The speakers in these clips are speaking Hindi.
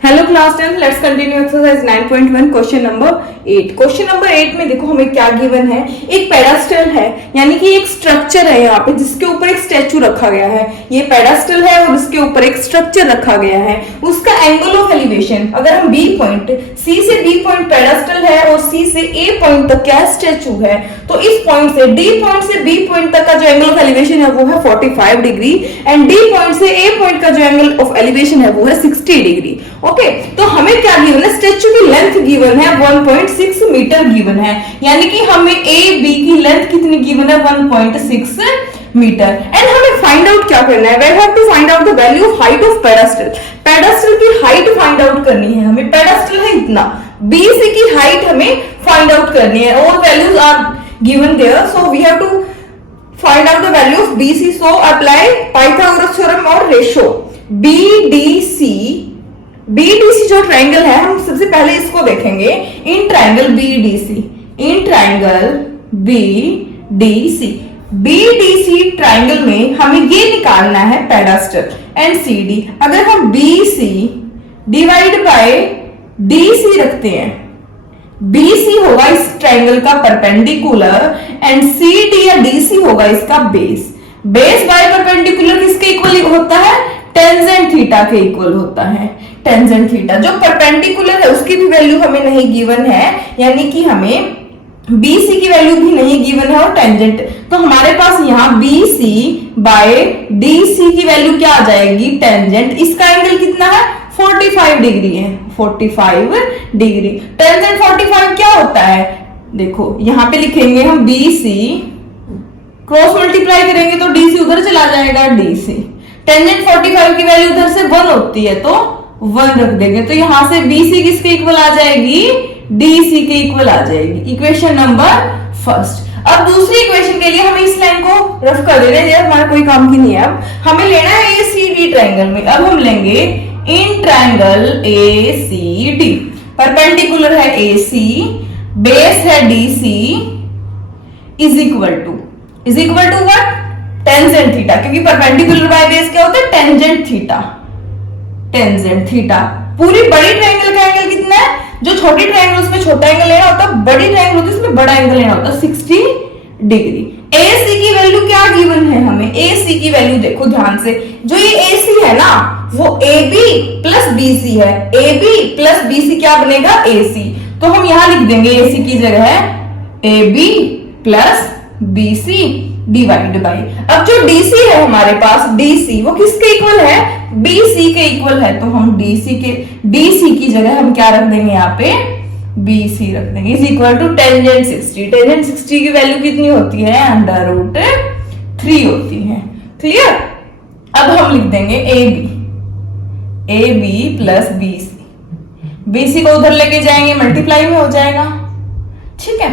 Hello class 10, let's continue exercise 9.1 question number 8। Question number 8 में देखो हमें क्या गिवन है। एक पेडास्टल है, यानी कि एक स्ट्रक्चर है यहाँ पे जिसके ऊपर एक स्टैचू रखा गया है। ये पेडास्टल है और इसके ऊपर एक स्ट्रक्चर रखा गया है। उसका एंगल ऑफ एलिवेशन, अगर हम बी पॉइंट, सी से बी पॉइंट पेडास्टल है और सी से ए पॉइंट तक क्या स्टैचू है, तो इस पॉइंट से डी पॉइंट से बी पॉइंट तक का जो एंगल ऑफ एलिवेशन है वो है 45 डिग्री एंड डी पॉइंट से ए पॉइंट का जो एंगल ऑफ एलिवेशन है वो है 60 डिग्री। ओके, तो हमें क्या गिवन है? स्टैचू की लेंथ गिवन है 1.6 मीटर गिवन है, यानी कि हमें ए बी की लेंथ कितनी गिवन है? 1.6 मीटर। एंड हमें फाइंड आउट क्या करना है? We have to find out the value of height of pedestal. Pedestal की हाइट फाइंड आउट करनी है हमें। पेडास्टल है इतना, बी सी की हाइट हमें फाइंड आउट करनी है। All values are given there, so we have to find out the value of B C. So apply Pythagoras theorem और रेशो BDC। BDC जो ट्रायंगल है, हम सबसे पहले इसको देखेंगे। In triangle BDC, in triangle BDC, BDC triangle में हमें ये निकालना है पेडास्टल एंड CD। अगर हम BC डिवाइड बाय DC रखते हैं, BC होगा इस ट्रायंगल का परपेंडिकुलर एंड CD या DC होगा इसका बेस। बेस बाय परपेंडिकुलर किसके इक्वल होता है? टेंजेंट थीटा के इक्वल होता है। टेंजेंट थीटा जो परपेंडिकुलर है उसकी भी वैल्यू हमें नहीं गिवन है, यानी कि हमें BC की वैल्यू भी नहीं गिवन है और टेंजेंट, तो हमारे पास यहाँ BC बाय DC की वैल्यू क्या आ जाएगी? टेंजेंट। इसका एंगल कितना है? 45 डिग्री है, 45 डिग्री। टेंजेंट 45 क्या होता है? देखो यहाँ पे लिखेंगे हम BC, क्रॉस मल्टीप्लाई करेंगे तो DC उधर चला जाएगा, DC। टेंजेंट 45 की वैल्यू उधर से 1 होती है तो 1 रख देंगे, तो यहां से BC किसके इक्वल आ जाएगी? DC के इक्वल आ जाएगी। Equation number first. अब दूसरी इक्वेशन के लिए हमें इस लाइन को रफ कर दे रहे हैं, हमारा कोई काम की नहीं है। अब हमें लेना है ACD ट्रायंगल में। अब हम लेंगे इन ट्रायंगल ACD, परपेंडिकुलर है AC, बेस है DC, is equal to what? Tangent theta, क्योंकि परपेंडिकुलर बाय बेस क्या होता है? Tangent theta. Tangent theta. पूरी बड़ी ट्रायंगल का एंगल कितना है? जो छोटी ट्रायंगल उसमें छोटा एंगल लेना होता है, बड़ी ट्रायंगल होती है उसमें बड़ा एंगल लेना होता है, 60 डिग्री। AC की वैल्यू क्या गिवन है हमें? AC की वैल्यू देखो ध्यान से, जो ये AC है ना वो AB प्लस BC है। AB प्लस BC क्या बनेगा? AC। तो हम यहां लिख देंगे AC की जगह है AB plus BC divide by, अब जो DC है हमारे पास, DC वो किसके इक्वल है? BC के इक्वल है, तो हम DC की जगह हम क्या रख देंगे? यहाँ पे BC रख देंगे, is equal to tangent 60। Tangent 60 की वैल्यू कितनी होती है? √3 होती है। क्लियर? अब हम लिख देंगे AB प्लस BC को उधर लेके जाएंगे, मल्टीप्लाई में हो जाएगा। ठीक है,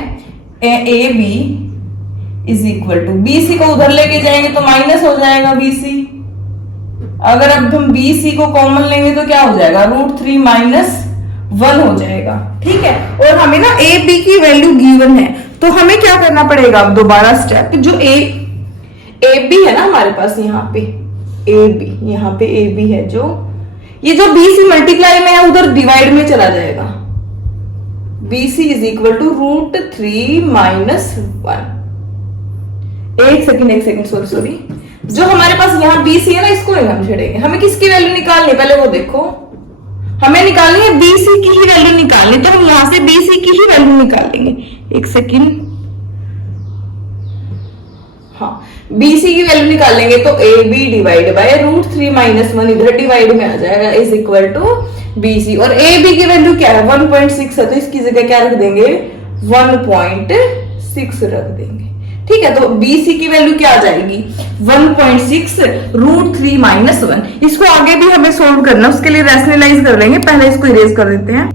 AB is equal to BC को उधर लेके जाएंगे तो माइनस हो जाएगा BC। अगर अब हम BC को कॉमन लेंगे तो क्या हो जाएगा? √3 माइनस 1 हो जाएगा। ठीक है, और हमें ना AB की वैल्यू गिवन है, तो हमें क्या करना पड़ेगा? अब दोबारा स्टेप, जो AB है ना हमारे पास, यहाँ पे AB है, जो ये जो BC मल्टीप्लाई में है उधर डिवाइड में चला जाएगा। BC is equal to √3 minus 1। एक सेकंड सॉरी, जो हमारे पास यहाँ BC है ना, इसको नहीं हम छेड़ेंगे। हमें किसकी वैल्यू निकालनी है? पहले वो देखो, हमें निकालनी है BC की ही वैल्यू निकालनी, तो हम यहां से BC की ही वैल्यू निकालेंगे। एक सेकंड, हाँ, BC की वैल्यू निकालेंगे तो AB डिवाइड बाय √3 माइनस 1 इधर डिवाइड में आ जाएगा, इज इक्वल टू BC। और AB की वैल्यू क्या है? 1.6 है, तो इसकी जगह क्या रख देंगे? 1.6 रख देंगे। ठीक है, तो BC की वैल्यू क्या आ जाएगी? 1.6 √3 माइनस 1। इसको आगे भी हमें सोल्व करना, उसके लिए रैशनलाइज कर लेंगे। पहले इसको इरेज कर देते हैं।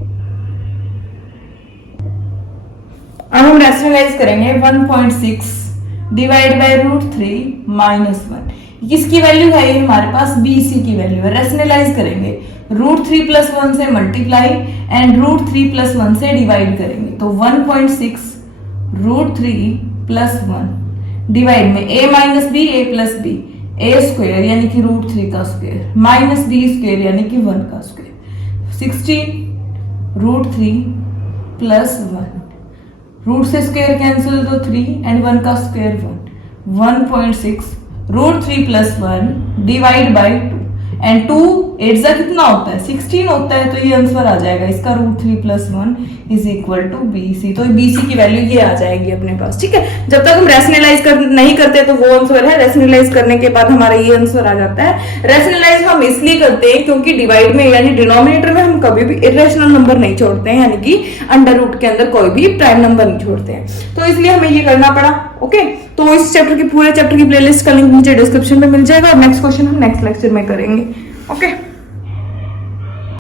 अब हम रैशनलाइज करेंगे 1.6 डिवाइड बाय √3 माइनस 1। किसकी वैल्यू है? ये हमारे पास BC की वैल्यू है। रैशनलाइज करेंगे, √3 प्लस 1 से मल्टीप्लाई एंड √3 प्लस 1 से डिवाइड करेंगे, तो 1.6 √3 प्लस 1 डिवाइड में A minus B, A plus B, A square यानी कि √3 का स्क्वायर माइनस B स्क्वायर यानी कि 1 का स्क्वायर। 16 √3 प्लस 1, रूट से स्क्वायर कैंसिल तो 3 एंड 1 का square 1, 1.6 √3 plus 1 divide by 2 and 2 8 जा कितना होता है 16 होता है, तो ये आंसर आ जाएगा इसका √3 plus 1 is equal to BC। तो BC की वैल्यू ये आ जाएगी अपने पास, ठीक है। जब तक हम रैशनलाइज नहीं करते तो वो आंसर है, रैशनलाइज करने के बाद हमारा ये आंसर आ जाता है। रैशनलाइज हम इसलिए करते हैं क्योंकि डिवाइड में यानी डिनोमिनेटर में हम कभी भी इरेशनल नंबर नहीं छोड़ते हैं, यानी कि अंडर रूट के अंदर कोई भी प्राइम नंबर नहीं छोड़ते हैं, तो इसलिए हमें ये करना पड़ा। ओके, तो इस चैप्टर की पूरे चैप्टर की प्लेलिस्ट का लिंक नीचे डिस्क्रिप्शन में मिल जाएगा और नेक्स्ट क्वेश्चन हम नेक्स्ट लेक्चर में करेंगे। ओके।